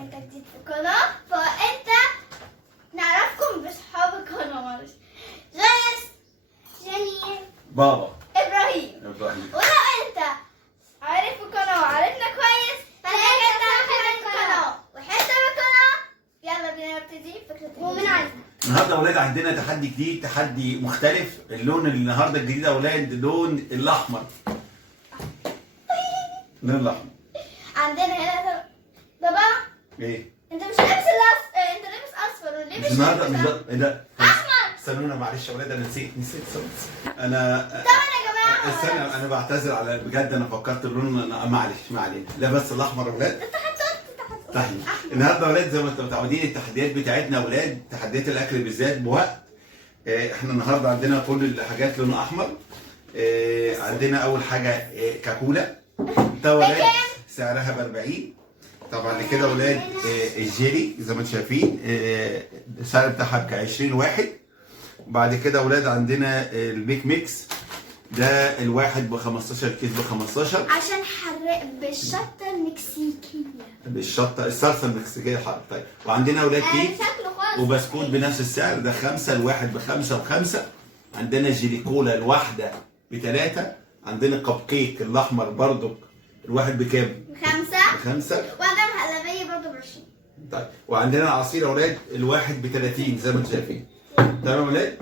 انت جديد في القناة، فانت نعرفكم بصحاب القناة. معلش جايس، جميل، بابا ابراهيم. ولو انت عارف القناة وعارفنا كويس فانت حابب القناة وحته القناة. يلا بينا نبتدي فكرة ومن عايزنا. النهارده يا اولاد عندنا تحدي جديد، تحدي مختلف. اللون اللي النهارده الجديد يا اولاد اللون الاحمر. اللون الاحمر عندنا هنا بابا. ايه؟ انت مش لابس انت لابس اصفر ولابس مش النهارده مش ايه ده؟ احمر. استنونا معلش يا اولاد، انا نسيت انا طبعا يا جماعه. استنى، انا بعتذر على بجد، انا فكرت اللون معلش ما علينا. لا بس الاحمر يا اولاد. انت حطيت طيب النهارده يا اولاد زي ما انتم متعودين التحديات بتاعتنا يا اولاد، تحديات الاكل بالذات بوقت. احنا النهارده عندنا كل الحاجات لون احمر. عندنا اول حاجه كاكولا، ده ولاد سعرها ب 40. طبعا كده ولاد الجيلي زي ما انتم شايفين السعر بتاعها ب 20 واحد. وبعد كده ولاد عندنا البيك ميكس، ده الواحد ب 15 كيس ب 15 عشان حراق بالشطه المكسيكيه، بالشطه الصلصه المكسيكيه حار. طيب وعندنا ولاد كيك شكله خالص وبسكوت بنفس السعر، ده 5 الواحد ب5 و5. عندنا جيلي كولا الواحده ب3. عندنا كب كيك الاحمر برضو الواحد بكام؟ ب5. ب5. وعندنا مهلبيه برضه ب20. طيب وعندنا العصير يا اولاد الواحد ب30 زي ما انتم شايفين. تمام يا اولاد؟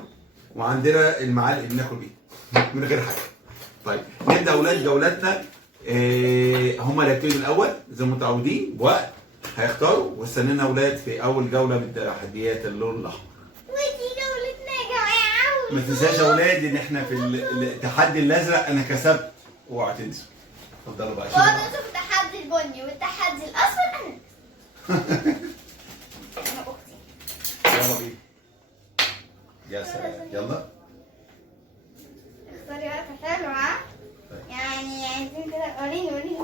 وعندنا المعالق اللي بناكل بيها من غير حاجه. طيب نبدا يا اولاد جولتنا. هما اللي هيبتدوا الاول زي ما متعودين بوقت هيختاروا، واستنينا يا اولاد في اول جوله من تحديات اللون الاحمر. ودي جولتنا يا جماعه. ما تنساش يا اولاد ان احنا في التحدي الازرق انا كسبت، اوعوا تنسوا. اتفضلوا بقى برضه نشوف التحدي البني والتحدي الاصفر. انا انا اختي. يلا بينا. يا سلام يلا. اختاري وقت حلو. ها يعني عايزين كده. وريني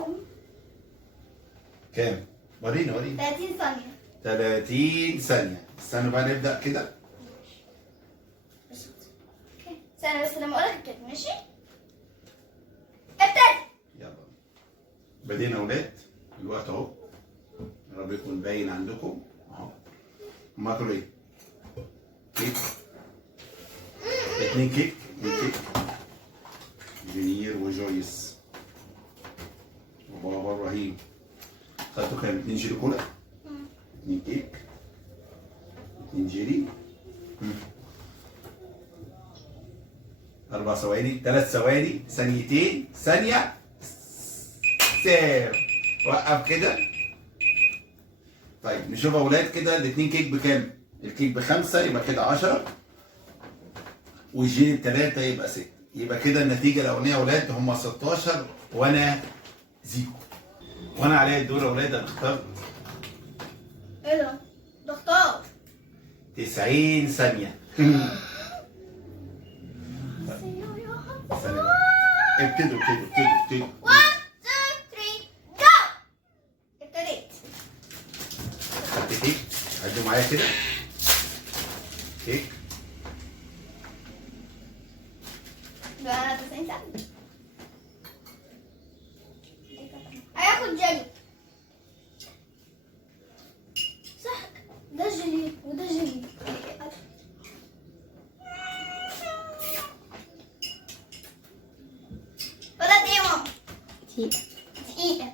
كام؟ ورينا 30 ثانيه. 30 ثانيه. استنوا بقى نبدا كده. استنى بس لما اقول لك كده. ماشي ابتدي. يلا بدينا يا اولاد الوقت اهو، يا رب يكون باين عندكم اهو. هم اكلوا ايه؟ كيك 2 كيك جنير وجويس وبابا ابراهيم. خدتوا كام؟ 2 جيلي كولا، 2 كيك، 2 جيلي، 4 ثواني، 3 ثواني، ثانيتين، ثانية، سير. وقف كده. طيب نشوف يا اولاد كده ال2 كيك بكام؟ الكيك ب5 يبقى كده 10 والجيلي ب3 يبقى 6. يبقى كده النتيجة الأولانية يا اولاد هم 16 وانا زيرو. وانا عليا الدور يا اولاد. انا اخترت ايه ده؟ اختار 90 ثانية. ابتدوا 1 2 3 جو. ابتديت. خدت كيك، عدوا معايا كده. كيك ده انا 90 ثانية. هياخد جلي. صح، ده جلي وده جلي. فضلت ايه يا ماما؟ دقيقة.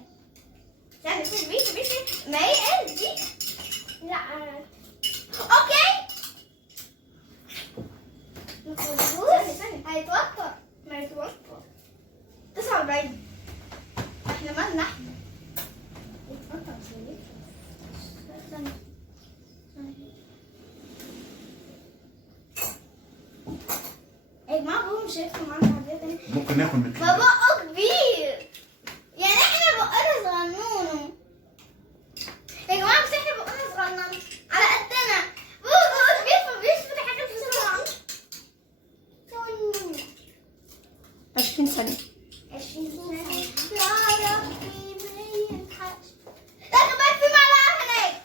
استنى بيسي ما هي قالت دقيقة. لا اوكي. ثانية هيتوتر. ما يتوتر. 49. احنا مالنا احنا؟ يتوتر شوية. ثانية. يا جماعة بابا مش هيدخل معانا عربية تانية. ممكن ناكل من بابا بقه كبير. يعني احنا بقنا صغنون. يا جماعة بس احنا بقنا صغنن على قدنا. بابا بقه كبير فبيشفط حاجات بسرعة. 20 ثانية. 20 ثانية. يا ربي ما ينفعش. لا كمان في معلقة هناك.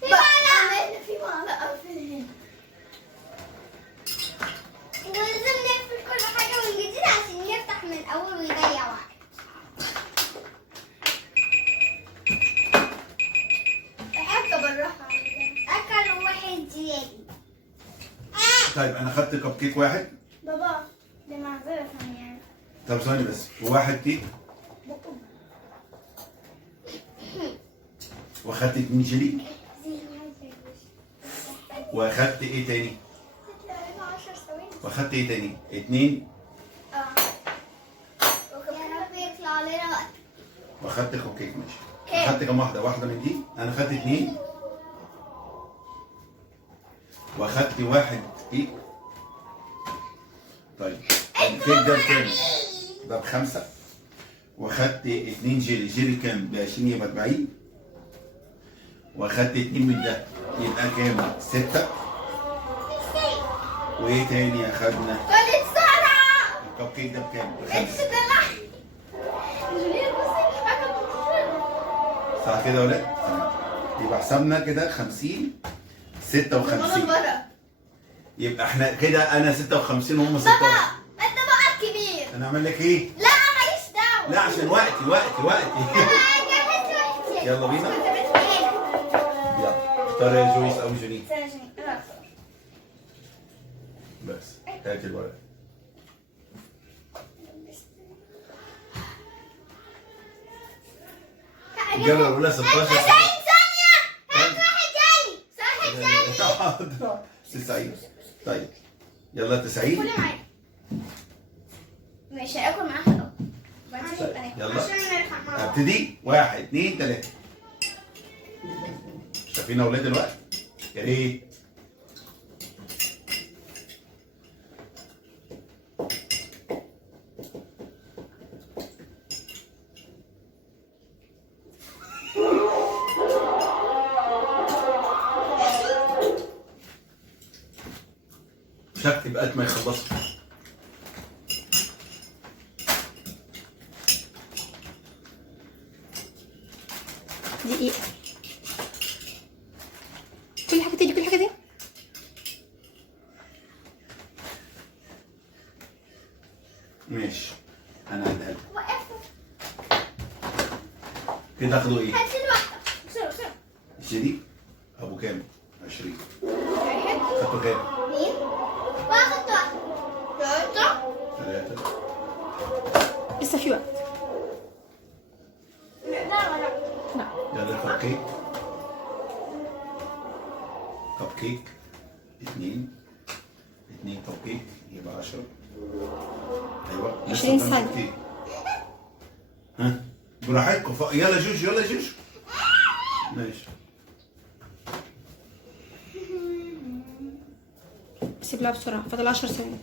في معلقة. في معلقة في هنا. ولازم نقفل كل حاجة من جديد عشان طيب انا خدت كب كيك واحد. بابا دي معذرة يعني. طب ثواني بس، وواحد كيك. واخدت 2 جيلي. واخدت ايه تاني؟ واخدت ايه تاني؟ 2. يا رب يطلع علينا وقت. واخدت كب كيك ماشي. اخدت كام واحدة؟ واحدة من دي. انا خدت 2. واخدت 1 كيك. طيب الكيك ده بكام؟ ده ب5. واخدت 2 جيلي. جيلي كام؟ ب20 يبقى 40. واخدت 2 من ده يبقى كام؟ 6. وايه تاني اخدنا؟ كل السرعة. الكب كيك ده بكام؟ انت ب5. تدلعني. جوليا بصي حاجة صح كده يا ولاد؟ تمام. يبقى حسابنا كده 50 56. بره. يبقى احنا كده انا 56 وهم 16. بابا انت بقى الكبير. انا اعمل لك ايه؟ لا ماليش دعوة. لا عشان وقتي. يلا بينا. يلا اختار يا جويس او جوني. بس هات الورق. الجولة الأولى 16 ثانية. هات واحد جاي. حاضر 90. طيب يلا 90. كلي معايا. مش هاكل معاها طيب يلا عشان نلحق مع بعض. ابتدي. 1 2 3. شايفين اولاد الوقت؟ يا ريت. مش هكتب قد ما يخلصوا. دقيقة. كل حاجة تيجي، كل حاجة تيجي. ماشي انا هديها لك. وقفوا. كده اخدوا ايه؟ هات لي واحدة. بسرعة. جدي ابو كام؟ 20. واحد. خدتوا كام؟ 2. واخد واحد. 3. 3. لسه في وقت. لا ولا. لا. يلا كب كيك. كب كيك 2 كب كيك يبقى 10. ايوه 20 لسه قدامك ثانية. كتير. ها براحتكم. يلا جوج يلا جوج. ماشي. سيب لها بسرعة، فاضل 10 ثواني.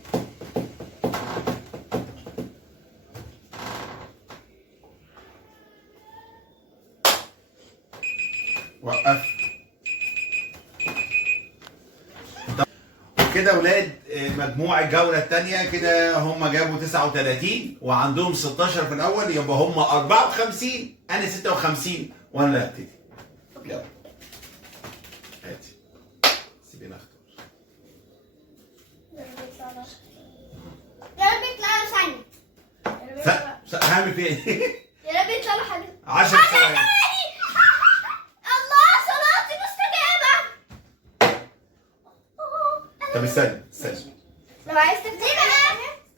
وقف. كده اولاد مجموع الجوله الثانيه كده هم جابوا 39 وعندهم 16 في الاول، يبقى هم 54 انا 56 وانا اللي هبتدي. يلا هاتي سيبيني اختار. يا رب يطلع له ثانية. هعمل فيها ايه؟ يا رب يطلع له حاجة. 10 ثواني. الله صلاتي مستجابة. طب استني. لو عايز تبتدي.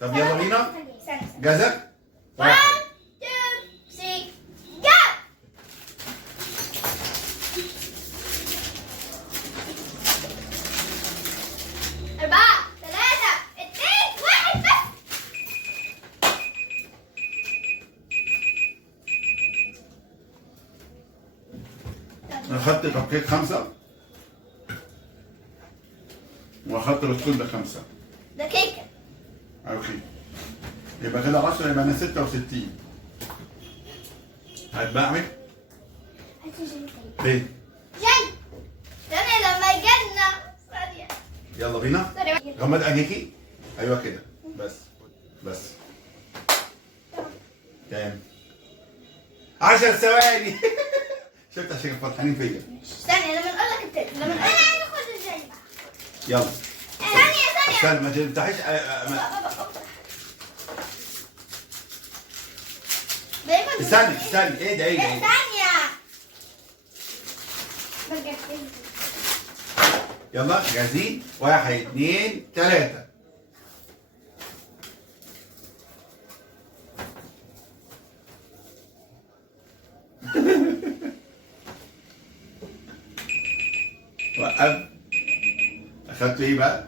طب يلا بينا. ثانية. جاهزة؟ 1 واحد. 2 3 جو. أربعة 3 2 1 بس. انا خدت كب كيك 5 واخدت بسكوت ده 5. ده كيكة. اوكي يبقى كده 10 يبقى انا 66. هتباعي فين؟ جاي. استنى لما يجينا. ثانية. يلا بينا. ثانية. غمض عينيكي. ايوه كده بس كام؟ 10 ثواني. شفت عشان فرحانين فيا. استنى لما نقول لك ابتدي. لما انا عايز اخد ازاي بقى. يلا ثانية. استنى ما تفتحيش استني ايه ده ثانية. برجع تاني. يلا جاهزين؟ 1 2 3. وقف. اخدتوا ايه بقى؟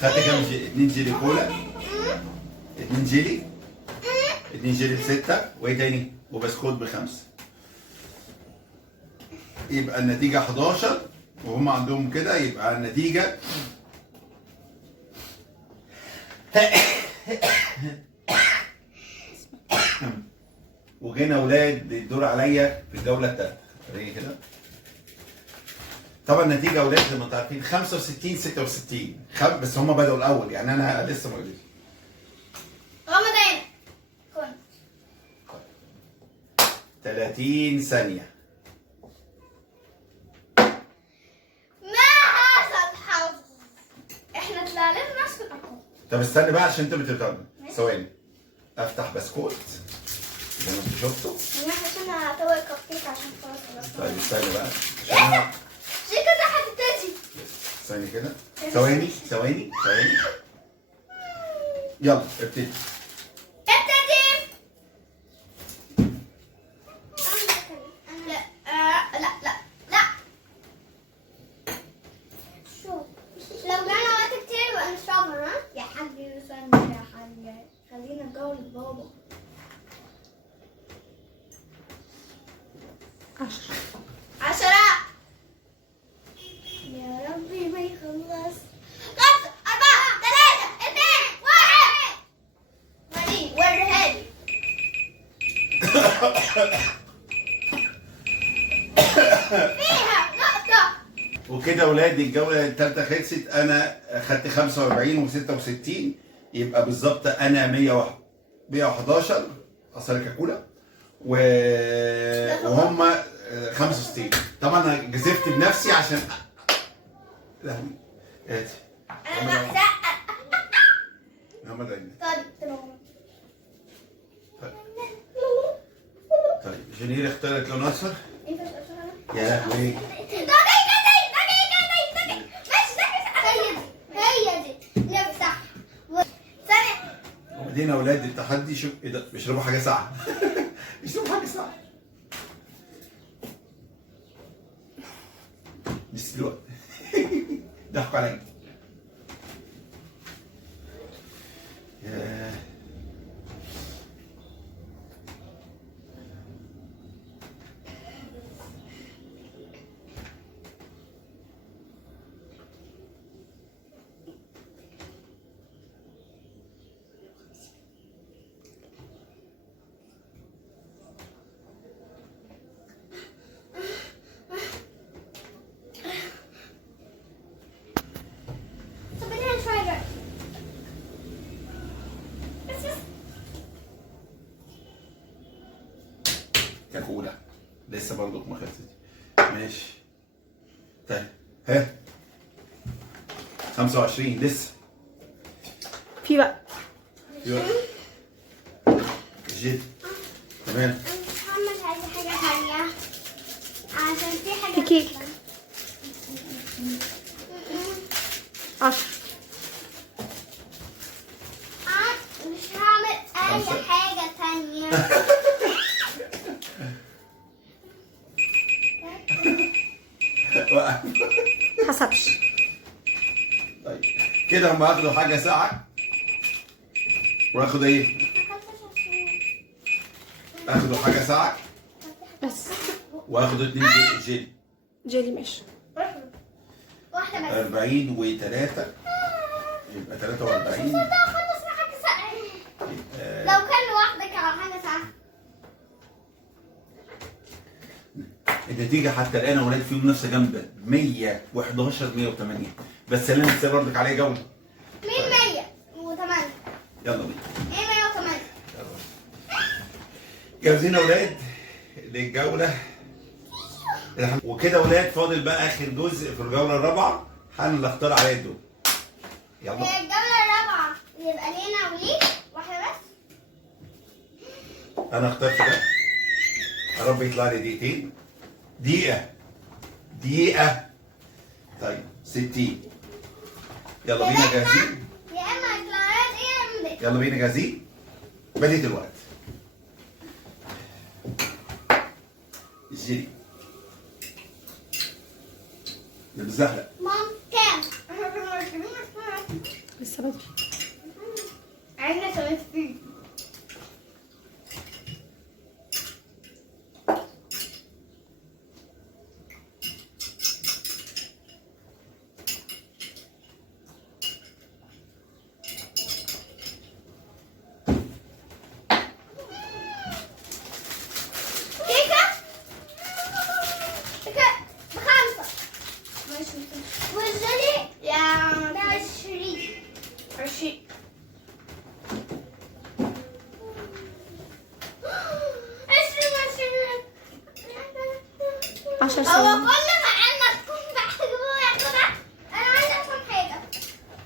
خدت كام 2 جيلي كولا، 2 جيلي، 2 جيلي ب6، وايه تاني؟ وبسكوت ب5. يبقى النتيجة 11 وهم عندهم كده، يبقى النتيجة وجينا اولاد الدور عليا في الجولة الثالثة. ايه كده؟ طبعا النتيجة اولاد زي ما انتم عارفين 65 66 بس هم بدأوا الاول، يعني انا لسه ما قلتش. رمضان كنت 30 ثانية. ما هذا الحظ، احنا طلعنا نفس الارقام. طب استنى بقى عشان انت بتتابع. ثواني افتح بسكوت زي ما انتوا شفتوا. عشان اسوي كب كيك عشان خلاص. طيب استنى بقى عشان انا شي كده هتبتدي. ثانية كده. ثواني ثواني ثواني. يلا ابتدي. ابتدي. لا لا لا لا. شوف لو جانا وقت كتير يبقى نشربها. ها يا حاجي ثانية يا حاجي، خلينا نجاوب بابا. 10. 10. يا ربي ما يخلص. 5 4 3 2 1. وريها لي. فيها نقطة. وكده اولاد الجولة الثالثة خلصت. انا خدت 45 و66، يبقى بالظبط انا 111 اصل كاكولا وهم 65. طبعا انا جزفت بنفسي عشان لهوي هاتي أنا لا. هم دايما. طيب جنير اختارت لون اصفر. يا لهوي هي دي نفتح ثانية. وبعدين اولاد التحدي شوف ايه ده، بيشربوا حاجه ساقعه. بيشربوا حاجه ساقعه بس دلوقتي. ضحكوا عليا. ياه. كاكولا لسه برضه ما خلصتش. ماشي طيب ها 25 لسه في بقى في وقت. جد تمام. محمد عايز حاجة ثانية عشان في حاجة. في كيك. 10. مش هعمل أي 5. حاجة تانية. وقف. حسبش. طيب كده هم هاخدوا حاجه ساعه واخدوا ايه؟ اخدوا حاجه ساعه بس واخدوا 2 جيلي. جيلي ماشي. واحدة بس. 40 و3 يبقى 43. خلصنا حاجة ساعة. لو كان لوحدك على حاجة ساعة. النتيجة حتى الآن يا ولاد في منافسة جامدة 111 108 بس انا لسه برضك عليه جولة. مين 108؟ يلا بينا. ايه 108؟ جاهزين يا ولاد للجولة. وكده يا ولاد فاضل بقى آخر جزء في الجولة الرابعة. اللي اختار عليا الدور. يلا. الجولة الرابعة يبقى لينا وليك واحدة بس. أنا اخترت ده. يا رب يطلع لي دقيقتين. دقيقة طيب 60. يلا بينا جاهزين؟ يا اما كلارات يا اما دي. يلا بينا جاهزين؟ بديت الوقت. الجري بتزحلق. مام كام؟ لسه بدري. عايزة سويت فيه. كيكة بخمسة. والجلي يا 20. 10 هو ثواني. كل ما عنا تكون بحجبه ياخدها. انا عايزه افهم حاجه.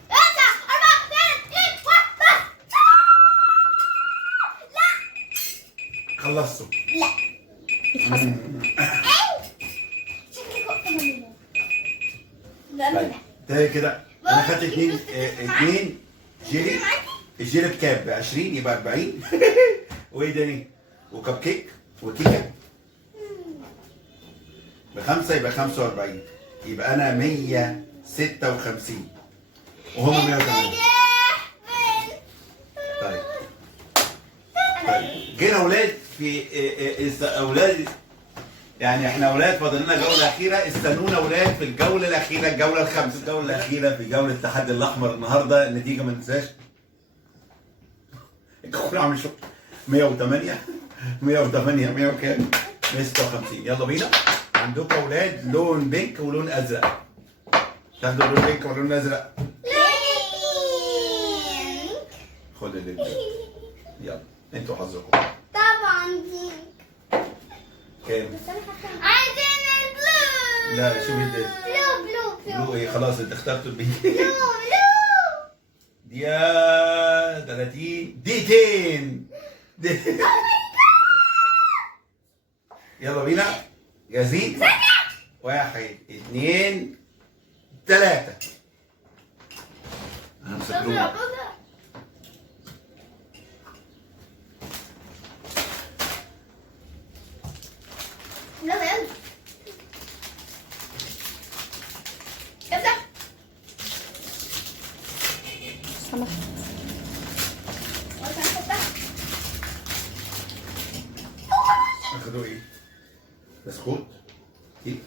3 4 3 2 1 لا خلصتوا. لا يتحسب. شكلك وقت مني. لا طيب تاني كده انا خدت اتنين جيلي. الجيلي بكام؟ ب 20 يبقى 40. وايه تاني؟ وكب كيك وكيكه ب5 يبقى 45. يبقى انا 156 وهم 180. طيب طيب جينا اولاد في اولاد، يعني احنا اولاد فاضل لنا جوله اخيره. استنونا اولاد في الجوله الاخيره، الجوله الخامسه، الجوله الاخيره في جوله التحدي الاحمر. النهارده النتيجه ما ننساش الكل عامل شغل. 108 100 وكام؟ 156. يلا بينا. عندكم اولاد لون بينك ولون ازرق. تاخدوا لون بينك ولون ازرق. خد اللي يلا انتوا حظكم. طبعا دي كام؟ عايزين البلو. لا شوفي ده. بلو بلو ايه؟ خلاص انت اخترتوا البينك. بلو دي 30 دقيقتين. يلا بينا. جاهزين؟ 1 2 3. همسك لون. يلا يلا كده. سمحت. اخدوا ايه؟ بسكوت؟ كيك؟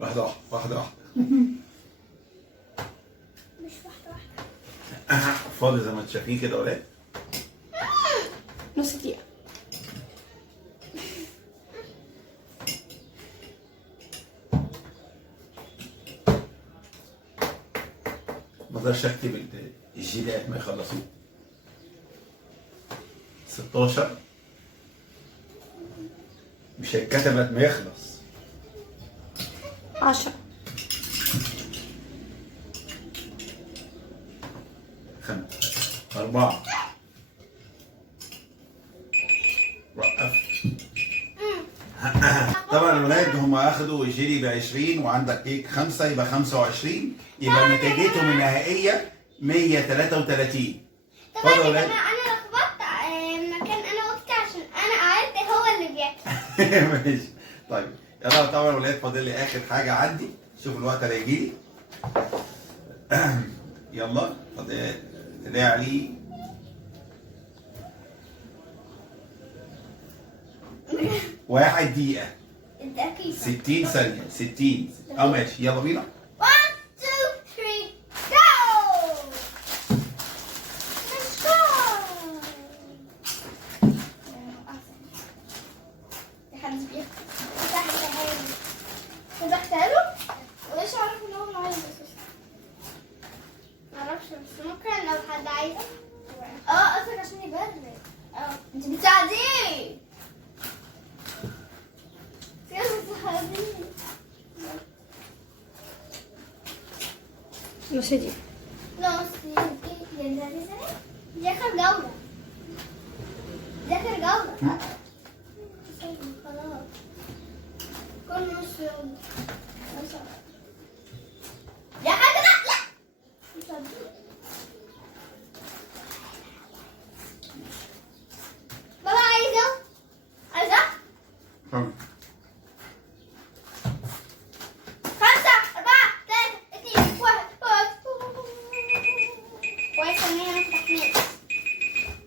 واحدة واحدة. مش واحدة. فاضي زي ما انتم شايفين كده يا ولاد. نص دقيقة. ما اقدرش اكتب الجيلات ما يخلصوه. 16 مش هيتكتب ما يخلص. 10 5 4 وقف. طبعا الولاد هم اخدوا الجيلي ب 20 وعندك كيك 5 يبقى 25. يبقى نتيجتهم النهائيه 133. طبعا اتفضل يا يا ولاد. جماعة انا لخبطت مكان انا واختي عشان انا قعدت هو اللي بياكل. ماشي. طيب يلا طبعا الولاد فاضل لي اخر حاجه عندي. شوف الوقت اللي هيجي لي. يلا فاضل طلع لي 1 دقيقة انت اكيد 60 ثانية 60. اه ماشي يلا بينا. 1 2 3 جو. Let's go. حد بيفتح فتحتها له وايش عارف ان هو عايز معرفش بس ممكن لو حد عايزه. قصدك عشان يبرد. انت بتساعديه. نص دقيقة. ذاكر جولة. ذاكر جولة. خلاص. كل نص يوم. يا حاجة لا. بابا عايزة؟ عايزة؟ طب 5 4 3 2 1. كويس ان هي نفتح ميكس.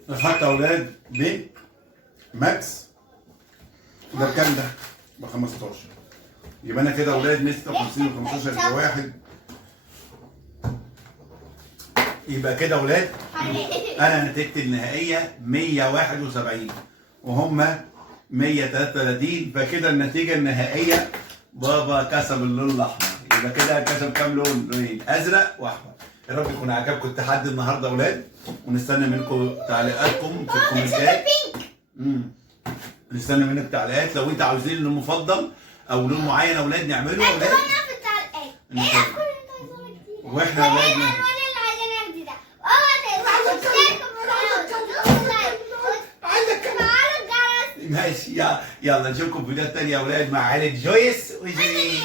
اخدت اولاد بنت ماكس ده بكام ده؟ ب 15. يبقى انا كده اولاد 156 و 15 يبقى واحد. يبقى كده اولاد انا نتيجتي النهائيه 171 وهم 133. فكده النتيجه النهائيه بابا كسب اللون الاحمر. يبقى كده كسب كام لون؟ لونين، ازرق واحمر. يا رب يكون عجبكم التحدي النهارده يا اولاد، ونستنى منكم تعليقاتكم في الكومنتات. نستنى منك تعليقات لو انت عاوزين لون مفضل او لون معين يا اولاد نعمله يا اولاد. اكتبوا لنا في التعليقات. ايه الالوان اللي انتوا عايزينها جديده؟ واحنا يا ايه اولاد الالوان اللي عايزينها جديده؟ اوعى تنسوا تشتركوا في القناه وتفعلوا الجرس. ماشي يلا نشوفكم في فيديوهات تانية يا اولاد مع عائلة جويس وجيرين.